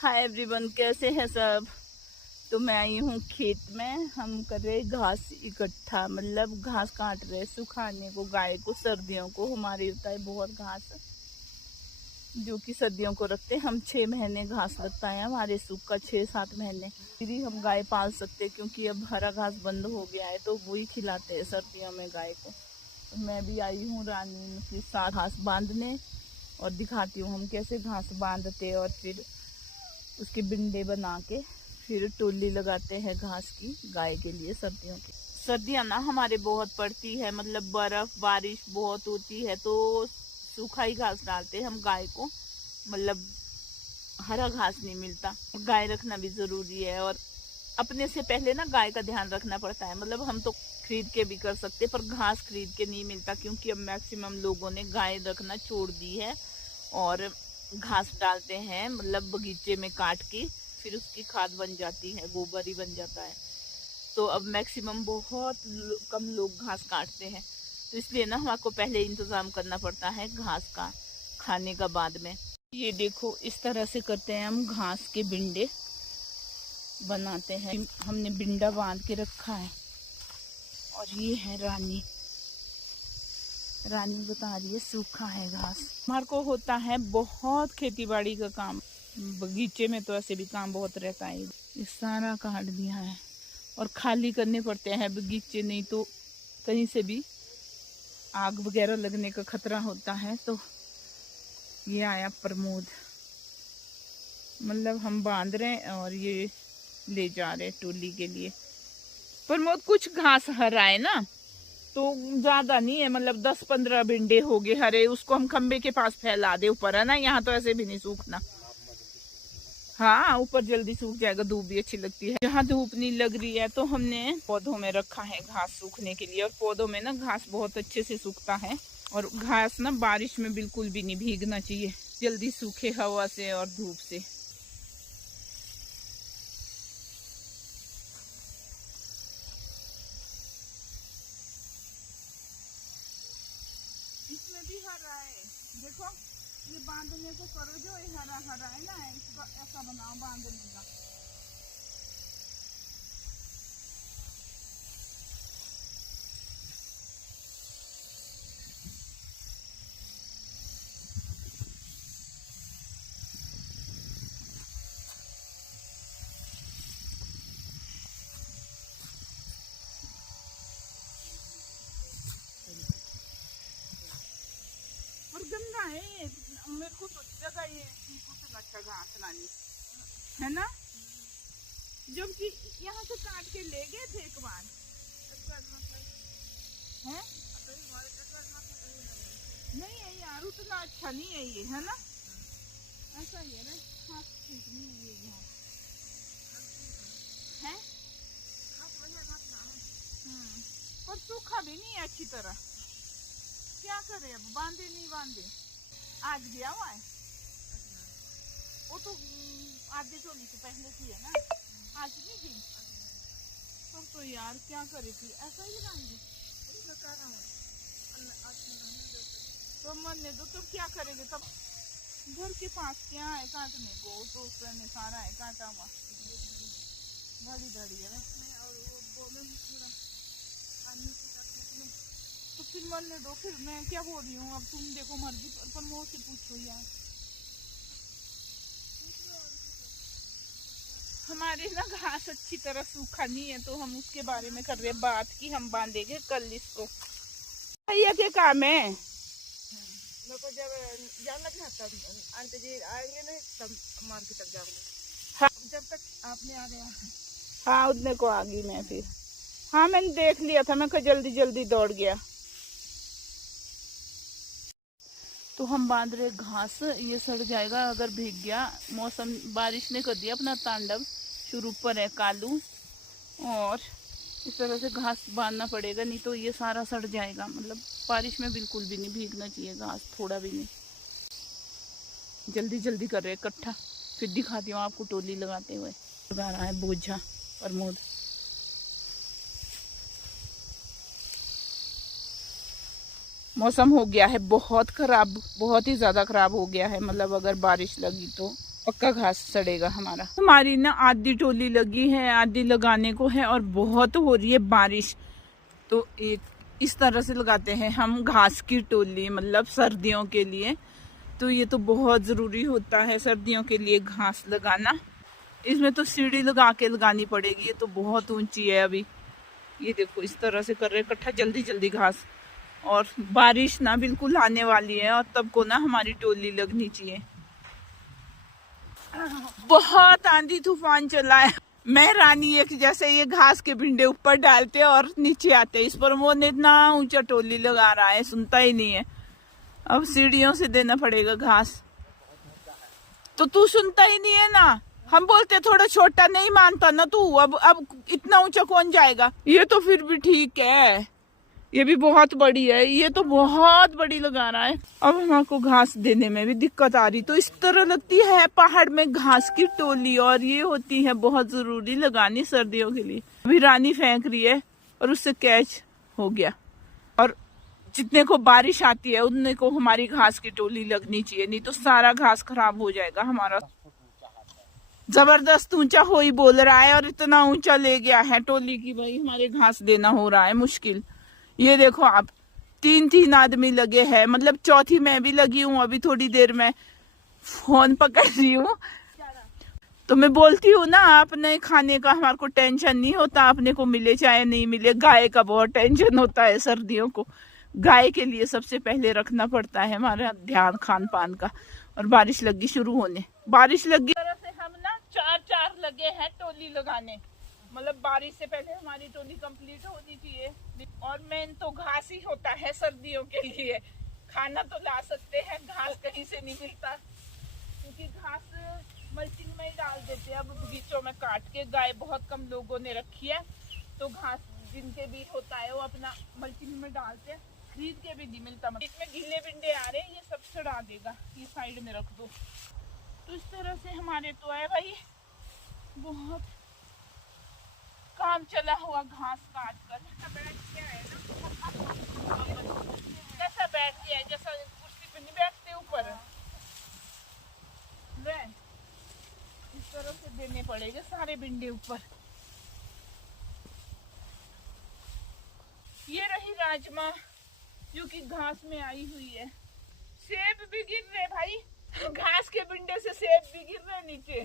Hi everyone, कैसे हैं सब। तो मैं आई हूँ खेत में। हम कर रहे घास इकट्ठा, मतलब घास काट रहे सुखाने को गाय को। सर्दियों को हमारे होता है बहुत घास जो कि सर्दियों को रखते हैं हम। 6 महीने घास लगता है हमारे सूख का, 6-7 महीने फिर ही हम गाय पाल सकते हैं, क्योंकि अब हरा घास बंद हो गया है तो वही खिलाते हैं सर्दियों में गाय को। तो मैं भी आई हूँ रानी के साथ घास बांधने और दिखाती हूँ हम कैसे घास बांधते और फिर उसके बिंडे बना के फिर टोली लगाते हैं घास की गाय के लिए सर्दियों की। सर्दियाँ ना हमारे बहुत पड़ती है, मतलब बर्फ बारिश बहुत होती है तो सूखा ही घास डालते हैं हम गाय को, मतलब हरा घास नहीं मिलता। गाय रखना भी जरूरी है और अपने से पहले ना गाय का ध्यान रखना पड़ता है। मतलब हम तो खरीद के भी कर सकते पर घास खरीद के नहीं मिलता, क्योंकि अब मैक्सिमम लोगों ने गाय रखना छोड़ दी है और घास डालते हैं, मतलब बगीचे में काट के फिर उसकी खाद बन जाती है, गोबर ही बन जाता है। तो अब मैक्सिमम बहुत कम लोग घास काटते हैं, तो इसलिए ना हमको पहले इंतज़ाम करना पड़ता है घास का खाने का बाद में। ये देखो इस तरह से करते हैं हम, घास के बिंडे बनाते हैं। हमने बिंडा बांध के रखा है और ये है रानी। रानी बता रही है सूखा है घास। हमारे को होता है बहुत खेती बाड़ी का काम, बगीचे में तो ऐसे भी काम बहुत रहता है। ये सारा काट दिया है और खाली करने पड़ते हैं बगीचे, नहीं तो कहीं से भी आग वगैरह लगने का खतरा होता है। तो ये आया प्रमोद, मतलब हम बांध रहे हैं और ये ले जा रहे टोली के लिए। प्रमोद कुछ घास हरा है ना, तो ज्यादा नहीं है, मतलब 10-15 भिंडे हो गए हरे, उसको हम खंबे के पास फैला दे ऊपर, है ना। यहाँ तो ऐसे भी नहीं सूखना। हाँ, ऊपर जल्दी सूख जाएगा, धूप भी अच्छी लगती है। जहाँ धूप नहीं लग रही है तो हमने पौधों में रखा है घास सूखने के लिए, और पौधों में ना घास बहुत अच्छे से सूखता है। और घास ना बारिश में बिल्कुल भी नहीं भीगना चाहिए, जल्दी सूखे हवा से और धूप से। इसमें भी हरा है, देखो ये बांधने को करो, जो ये हरा हरा है ना, इसका ऐसा बनाओ बांधने का। और गंदा है, मेरे को तो जगह ये कुछ अच्छा घास लानी है ना, जबकि यहाँ से काट के ले गए थे एक बार। है नहीं है यार, उतना अच्छा नहीं है ये, है ना। ऐसा ही है ना, हाँ ठीक नहीं है ये घास है। पर सूखा भी नहीं है अच्छी तरह, क्या करे अब, बांधे नहीं बांधे। आज गया हुआ है वो तो, आधे टोली तो पहले की है ना, आज नहीं थी। तब तो यार क्या करे थी, ऐसा ही लगाएंगे तो मरने दो, तब क्या करेंगे। तब घर के पास क्या है काटने को, तो उसने सारा है काटा हुआ, धड़ी धड़ी है। और वो बोले तो फिर मरने दो, फिर मैं क्या बोल रही हूँ। अब तुम देखो मर्जी, पर मुँह से पूछो यार। हमारे ना घास अच्छी तरह सूखा नहीं है, तो हम उसके बारे में कर रहे हैं बात कि हम बांधेंगे कल इसको। भैया क्या काम है, मेरे को जब जाना था तब आंटी जी आएंगे नहीं, तब मार्केट तक जाऊंगी। हाँ, जब तक आपने आ गया। हाँ, उतने को आ गई मैं फिर। हाँ, मैंने देख लिया था, मैं जल्दी जल्दी दौड़ गया। तो हम बांध रहे घास, ये सड़ जाएगा अगर भीग गया। मौसम बारिश ने कर दिया अपना तांडव शुरू पर है कालू, और इस तरह से घास बांधना पड़ेगा, नहीं तो ये सारा सड़ जाएगा। मतलब बारिश में बिल्कुल भी नहीं भीगना चाहिए घास, थोड़ा भी नहीं। जल्दी जल्दी कर रहे इकट्ठा, फिर दिखाती हूँ आपको टोली लगाते हुए। लगा रहा है बोझा प्रमोद। मौसम हो गया है बहुत खराब, बहुत ही ज़्यादा खराब हो गया है, मतलब अगर बारिश लगी तो पक्का घास सड़ेगा हमारा। हमारी ना आधी टोली लगी है, आधी लगाने को है और बहुत हो रही है बारिश, तो एक इस तरह से लगाते हैं हम घास की टोली, मतलब सर्दियों के लिए। तो ये तो बहुत ज़रूरी होता है सर्दियों के लिए घास लगाना। इसमें तो सीढ़ी लगा के लगानी पड़ेगी, ये तो बहुत ऊंची है। अभी ये देखो इस तरह से कर रहे इकट्ठा जल्दी जल्दी घास, और बारिश ना बिल्कुल आने वाली है और तब को ना हमारी टोली लगनी चाहिए। बहुत आंधी तूफान चला है। मैं रानी एक जैसे ये घास के भिंडे ऊपर डालते और नीचे आते, इस पर वो इतना ऊंचा टोली लगा रहा है, सुनता ही नहीं है। अब सीढ़ियों से देना पड़ेगा घास, तो तू सुनता ही नहीं है ना। हम बोलते थोड़ा छोटा, नहीं मानता ना तू। अब इतना ऊंचा कौन जाएगा। ये तो फिर भी ठीक है, ये भी बहुत बड़ी है, ये तो बहुत बड़ी लगा रहा है। अब हमको घास देने में भी दिक्कत आ रही, तो इस तरह लगती है पहाड़ में घास की टोली, और ये होती है बहुत जरूरी लगानी सर्दियों के लिए। अभी रानी फेंक रही है और उससे कैच हो गया, और जितने को बारिश आती है उतने को हमारी घास की टोली लगनी चाहिए, नहीं तो सारा घास खराब हो जाएगा हमारा। जबरदस्त ऊंचा हो ही बोल रहा है, और इतना ऊंचा ले गया है टोली की भाई हमारे घास देना हो रहा है मुश्किल। ये देखो आप, 3 आदमी लगे हैं, मतलब चौथी मैं भी लगी हूँ। अभी थोड़ी देर में फोन पकड़ रही हूँ, तो मैं बोलती हूँ ना आपने खाने का हमारे को टेंशन नहीं होता, अपने को मिले चाहे नहीं मिले। गाय का बहुत टेंशन होता है सर्दियों को, गाय के लिए सबसे पहले रखना पड़ता है हमारा ध्यान खान पान का। और बारिश लगी शुरू होने, बारिश लगी से हम ना 4 लगे हैं टोली लगाने, मतलब बारिश से पहले हमारी टोली कंप्लीट होनी चाहिए। और मेन तो घास ही होता है सर्दियों के लिए। खाना तो ला सकते हैं, घास कहीं से नहीं मिलता, क्योंकि घास मल्चिंग में ही डाल देते हैं। अब बगीचों में काट के, गाय बहुत कम लोगों ने रखी है, तो घास जिनके भी होता है वो अपना मल्चिंग में डालते हैं, खरीद के भी नहीं मिलता। इसमें गीले भिंडे आ रहे हैं, ये सब चढ़ा देगा, ये साइड में रख दो। तो इस तरह से हमारे तो है भाई बहुत काम चला हुआ घास का आजकल। बैठ गया है ना, जैसा बैठ गया है, जैसा कुर्सी पे नहीं बैठते ऊपर, इस तरह से देने पड़ेंगे सारे भिंडे ऊपर। ये रही राजमा जो कि घास में आई हुई है। सेब भी गिर रहे भाई, घास के भिंडे से सेब भी गिर रहे नीचे,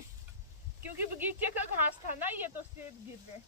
क्योंकि बगीचे का घास था ना ये, तो सेब गिर रहे।